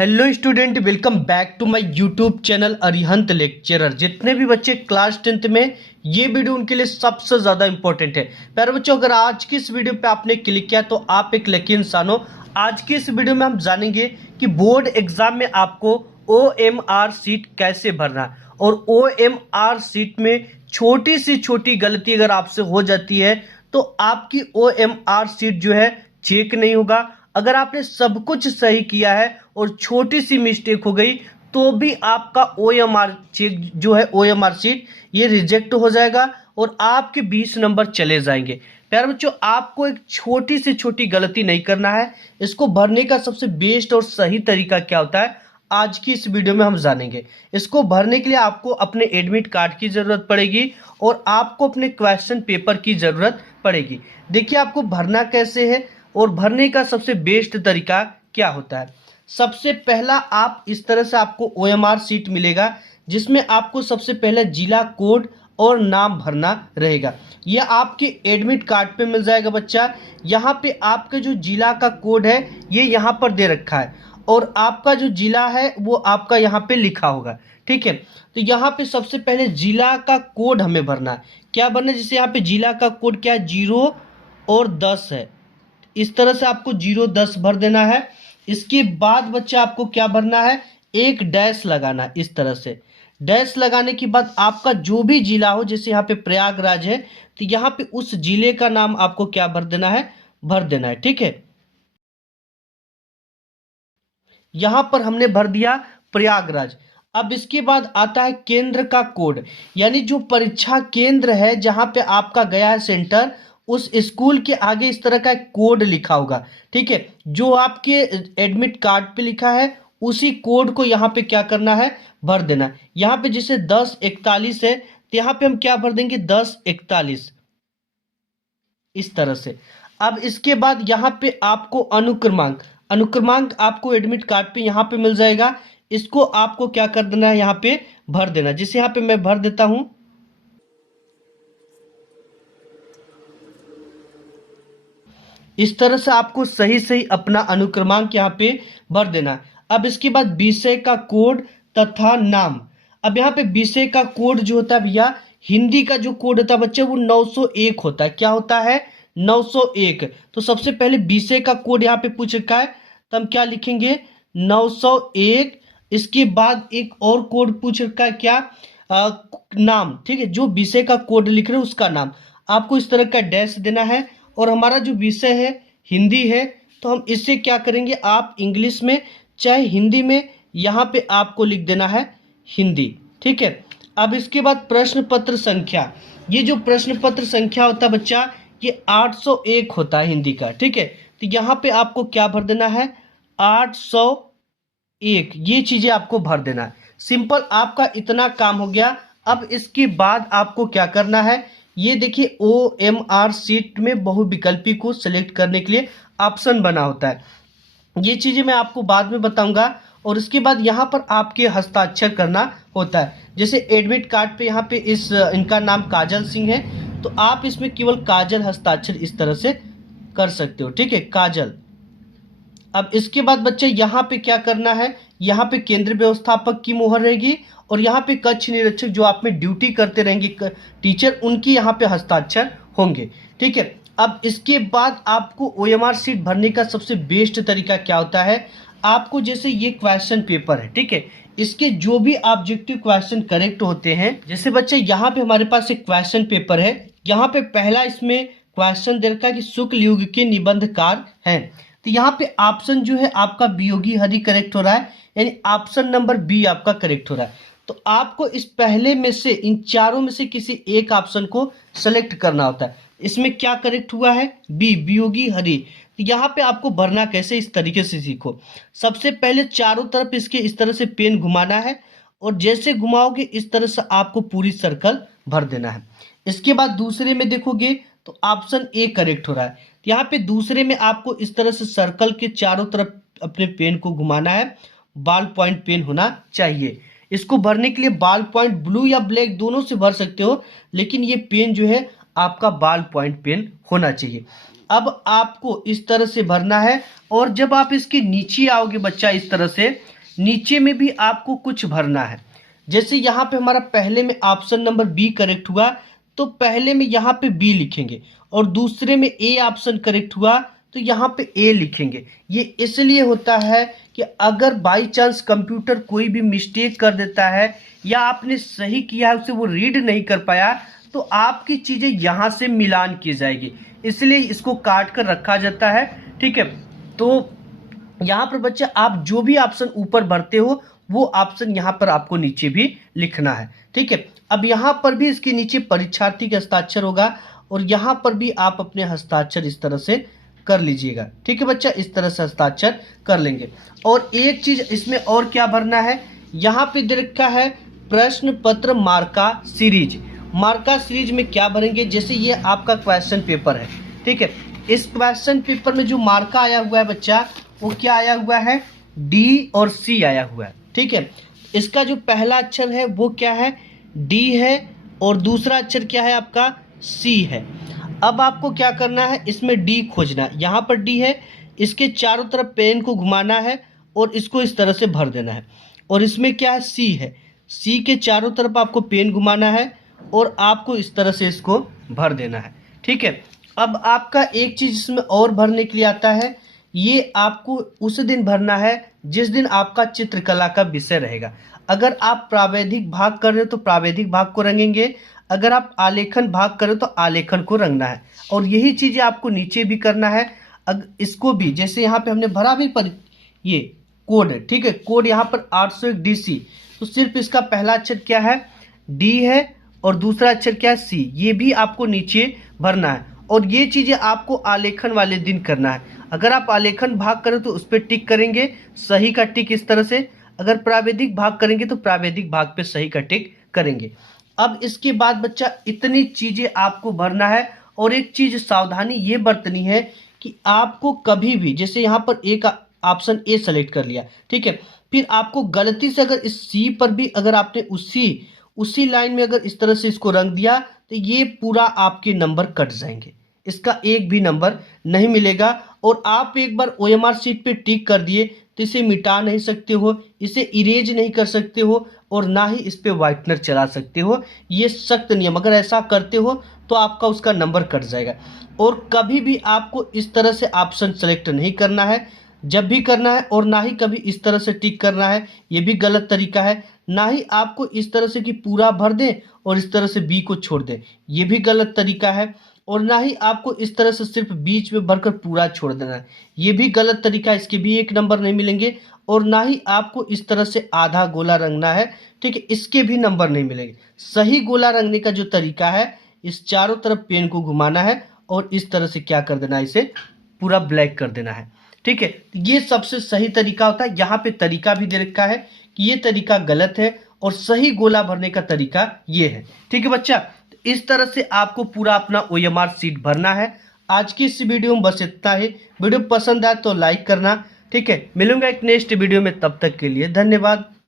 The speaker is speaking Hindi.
Hello student, welcome back to my YouTube channel Arihant lecturer. जितने भी बच्चे क्लास 10th में, ये वीडियो उनके लिए सबसे ज़्यादा इंपॉर्टेंट है। प्यारे बच्चों, अगर आज की इस वीडियो पे आपने क्लिक किया तो आप एक लकी इंसान हो। आज की इस वीडियो में हम जानेंगे कि बोर्ड एग्जाम में आपको OMR सीट कैसे भरना है, और OMR सीट में छोटी से छोटी गलती अगर आपसे हो जाती है तो आपकी OMR सीट जो है चेक नहीं होगा। अगर आपने सब कुछ सही किया है और छोटी सी मिस्टेक हो गई तो भी आपका OMR चेक जो है, OMR सीट ये रिजेक्ट हो जाएगा और आपके 20 नंबर चले जाएंगे। प्यारे बच्चों, आपको एक छोटी से छोटी गलती नहीं करना है। इसको भरने का सबसे बेस्ट और सही तरीका क्या होता है, आज की इस वीडियो में हम जानेंगे। इसको भरने के लिए आपको अपने एडमिट कार्ड की ज़रूरत पड़ेगी और आपको अपने क्वेश्चन पेपर की ज़रूरत पड़ेगी। देखिए, आपको भरना कैसे है और भरने का सबसे बेस्ट तरीका क्या होता है। सबसे पहला, आप इस तरह से आपको OMR सीट मिलेगा जिसमें आपको सबसे पहले जिला कोड और नाम भरना रहेगा। यह आपके एडमिट कार्ड पे मिल जाएगा बच्चा। यहाँ पे आपका जो जिला का कोड है ये यहाँ पर दे रखा है और आपका जो जिला है वो आपका यहाँ पे लिखा होगा। ठीक है, तो यहाँ पे सबसे पहले जिला का कोड हमें भरना है। क्या भरना है, जैसे यहाँ पे जिला का कोड क्या है, 0 और 10 है। इस तरह से आपको 0 10 भर देना है। इसके बाद बच्चा आपको क्या भरना है, एक डैश लगाना है। इस तरह से डैश लगाने के बाद आपका जो भी जिला हो, जैसे यहाँ पे प्रयागराज है तो यहाँ पे उस जिले का नाम आपको क्या भर देना है, भर देना है। ठीक है, यहां पर हमने भर दिया प्रयागराज। अब इसके बाद आता है केंद्र का कोड, यानी जो परीक्षा केंद्र है जहां पे आपका गया है सेंटर, उस स्कूल के आगे इस तरह का एक कोड लिखा होगा। ठीक है, जो आपके एडमिट कार्ड पे लिखा है उसी कोड को यहाँ पे क्या करना है, भर देना। यहाँ पे जैसे 1041 है तो यहाँ पे हम क्या भर देंगे, 1041, इस तरह से। अब इसके बाद यहाँ पे आपको अनुक्रमांक अनुक्रमांक आपको एडमिट कार्ड पे यहाँ पे मिल जाएगा। इसको आपको क्या कर देना है, यहाँ पे भर देना। जिसे यहाँ पे मैं भर देता हूं, इस तरह से आपको सही सही अपना अनुक्रमांक यहाँ पे भर देना। अब इसके बाद विषय का कोड तथा नाम। अब यहाँ पे विषय का कोड जो होता है भैया, हिंदी का जो कोड होता है बच्चे वो 901 होता है। क्या होता है, 901। तो सबसे पहले विषय का कोड यहाँ पे पूछ रखा है तो हम क्या लिखेंगे, 901। इसके बाद एक और कोड पूछ रखा है, क्या, नाम। ठीक है, जो विषय का कोड लिख रहे हैं उसका नाम आपको इस तरह का डैश देना है। और हमारा जो विषय है हिंदी है तो हम इससे क्या करेंगे, आप इंग्लिश में चाहे हिंदी में यहाँ पे आपको लिख देना है हिंदी। ठीक है, अब इसके बाद प्रश्न पत्र संख्या। ये जो प्रश्न पत्र संख्या होता है बच्चा, ये 801 होता है हिंदी का। ठीक है, तो यहाँ पे आपको क्या भर देना है, 801। ये चीजें आपको भर देना है। सिंपल, आपका इतना काम हो गया। अब इसके बाद आपको क्या करना है, ये देखिए OMR सीट में बहुविकल्पी को सिलेक्ट करने के लिए ऑप्शन बना होता है। ये चीजें मैं आपको बाद में बताऊंगा। और इसके बाद यहाँ पर आपके हस्ताक्षर करना होता है। जैसे एडमिट कार्ड पे यहाँ पे इनका नाम काजल सिंह है तो आप इसमें केवल काजल हस्ताक्षर इस तरह से कर सकते हो। ठीक है, काजल। अब इसके बाद बच्चे यहाँ पे क्या करना है, यहाँ पे केंद्र व्यवस्थापक की मोहर रहेगी और यहाँ पे कक्ष निरीक्षक जो आप में ड्यूटी करते रहेंगे टीचर, उनकी यहाँ पे हस्ताक्षर होंगे। ठीक है, अब इसके बाद आपको OMR सीट भरने का सबसे बेस्ट तरीका क्या होता है, आपको जैसे ये क्वेश्चन पेपर है, ठीक है, इसके जो भी ऑब्जेक्टिव क्वेश्चन करेक्ट होते हैं, जैसे बच्चे यहाँ पे हमारे पास एक क्वेश्चन पेपर है, यहाँ पे पहला इसमें क्वेश्चन दे रखा है कि शुक्ल युग के निबंधकार हैं। तो यहाँ पे ऑप्शन जो है आपका वियोगी हरि करेक्ट हो रहा है, यानी ऑप्शन नंबर बी आपका करेक्ट हो रहा है। तो आपको इस पहले में से, इन चारों में से किसी एक ऑप्शन को सेलेक्ट करना होता है। इसमें क्या करेक्ट हुआ है, बी, वियोगी हरि। तो यहाँ पे आपको भरना कैसे, इस तरीके से सीखो। सबसे पहले चारों तरफ इसके इस तरह से पेन घुमाना है और जैसे घुमाओगे इस तरह से आपको पूरी सर्कल भर देना है। इसके बाद दूसरे में देखोगे तो ऑप्शन ए करेक्ट हो रहा है। यहाँ पे दूसरे में आपको इस तरह से सर्कल के चारों तरफ अपने पेन को घुमाना है। बॉल पॉइंट पेन होना चाहिए। इसको भरने के लिए बॉल पॉइंट ब्लू या ब्लैक दोनों से भर सकते हो, लेकिन ये पेन जो है आपका बॉल पॉइंट पेन होना चाहिए। अब आपको इस तरह से भरना है। और जब आप इसके नीचे आओगे बच्चा, इस तरह से नीचे में भी आपको कुछ भरना है। जैसे यहाँ पे हमारा पहले में ऑप्शन नंबर बी करेक्ट हुआ, तो पहले में यहाँ पे बी लिखेंगे, और दूसरे में ए ऑप्शन करेक्ट हुआ तो यहाँ पे ए लिखेंगे। ये इसलिए होता है कि अगर बाई चांस कंप्यूटर कोई भी मिस्टेक कर देता है या आपने सही किया है उसे वो रीड नहीं कर पाया, तो आपकी चीज़ें यहाँ से मिलान की जाएगी, इसलिए इसको काट कर रखा जाता है। ठीक है, तो यहाँ पर बच्चे आप जो भी ऑप्शन ऊपर भरते हो वो ऑप्शन यहाँ पर आपको नीचे भी लिखना है। ठीक है, अब यहाँ पर भी इसके नीचे परीक्षार्थी का हस्ताक्षर होगा, और यहाँ पर भी आप अपने हस्ताक्षर इस तरह से कर लीजिएगा। ठीक है बच्चा, इस तरह से हस्ताक्षर कर लेंगे। और एक चीज इसमें और क्या भरना है, यहाँ पे दे रखा है प्रश्न पत्र मार्का सीरीज। मार्का सीरीज में क्या भरेंगे, जैसे ये आपका क्वेश्चन पेपर है। ठीक है, इस क्वेश्चन पेपर में जो मार्का आया हुआ है बच्चा, वो क्या आया हुआ है, डी और सी आया हुआ है। ठीक है, इसका जो पहला अक्षर है वो क्या है, डी है, और दूसरा अक्षर क्या है आपका, सी है। अब आपको क्या करना है, इसमें डी खोजना। यहाँ पर डी है, इसके चारों तरफ पेन को घुमाना है और इसको इस तरह से भर देना है। और इसमें क्या है, सी है, सी के चारों तरफ आपको पेन घुमाना है और आपको इस तरह से इसको भर देना है। ठीक है, अब आपका एक चीज़ इसमें और भरने के लिए आता है, ये आपको उस दिन भरना है जिस दिन आपका चित्रकला का विषय रहेगा। अगर आप प्रावैधिक भाग कर रहे हो तो प्रावैधिक भाग को रंगेंगे, अगर आप आलेखन भाग करो तो आलेखन को रंगना है। और यही चीज़ें आपको नीचे भी करना है। इसको भी जैसे यहाँ पे हमने भरा भी पर ये कोड है। ठीक है, कोड यहाँ पर 801 DC, तो सिर्फ इसका पहला अक्षर क्या है, डी है, और दूसरा अक्षर क्या है, सी। ये भी आपको नीचे भरना है। और ये चीज़ें आपको आलेखन वाले दिन करना है। अगर आप आलेखन भाग करें तो उस पर टिक करेंगे, सही का टिक इस तरह से। अगर प्रावैधिक भाग करेंगे तो प्रावैधिक भाग पे सही का टिक करेंगे। अब इसके बाद बच्चा इतनी चीज़ें आपको भरना है। और एक चीज़ सावधानी ये बरतनी है कि आपको कभी भी, जैसे यहाँ पर एक ऑप्शन ए सेलेक्ट कर लिया, ठीक है, फिर आपको गलती से अगर इस सी पर भी अगर आपने उसी लाइन में अगर इस तरह से इसको रंग दिया तो ये पूरा आपके नंबर कट जाएंगे, इसका एक भी नंबर नहीं मिलेगा। और आप एक बार OMR शीट पे टिक कर दिए तो इसे मिटा नहीं सकते हो, इसे इरेज नहीं कर सकते हो, और ना ही इस पे वाइटनर चला सकते हो। ये सख्त नियम, अगर ऐसा करते हो तो आपका उसका नंबर कट जाएगा। और कभी भी आपको इस तरह से ऑप्शन सेलेक्ट नहीं करना है, जब भी करना है, और ना ही कभी इस तरह से टिक करना है, ये भी गलत तरीका है। ना ही आपको इस तरह से कि पूरा भर दें और इस तरह से बी को छोड़ दें, ये भी गलत तरीका है। और ना ही आपको इस तरह से सिर्फ बीच में भरकर पूरा छोड़ देना है, ये भी गलत तरीका है, इसके भी एक नंबर नहीं मिलेंगे। और ना ही आपको इस तरह से आधा गोला रंगना है, ठीक है, इसके भी नंबर नहीं मिलेंगे। सही गोला रंगने का जो तरीका है, इस चारों तरफ पेन को घुमाना है और इस तरह से क्या कर देना है, इसे पूरा ब्लैक कर देना है। ठीक है, ये सबसे सही तरीका होता है। यहाँ पे तरीका भी दे रखा है कि ये तरीका गलत है और सही गोला भरने का तरीका ये है। ठीक है बच्चा, इस तरह से आपको पूरा अपना OMR शीट भरना है। आज की इस वीडियो में बस इतना ही। वीडियो पसंद आए तो लाइक करना। ठीक है, मिलूंगा एक नेक्स्ट वीडियो में, तब तक के लिए धन्यवाद।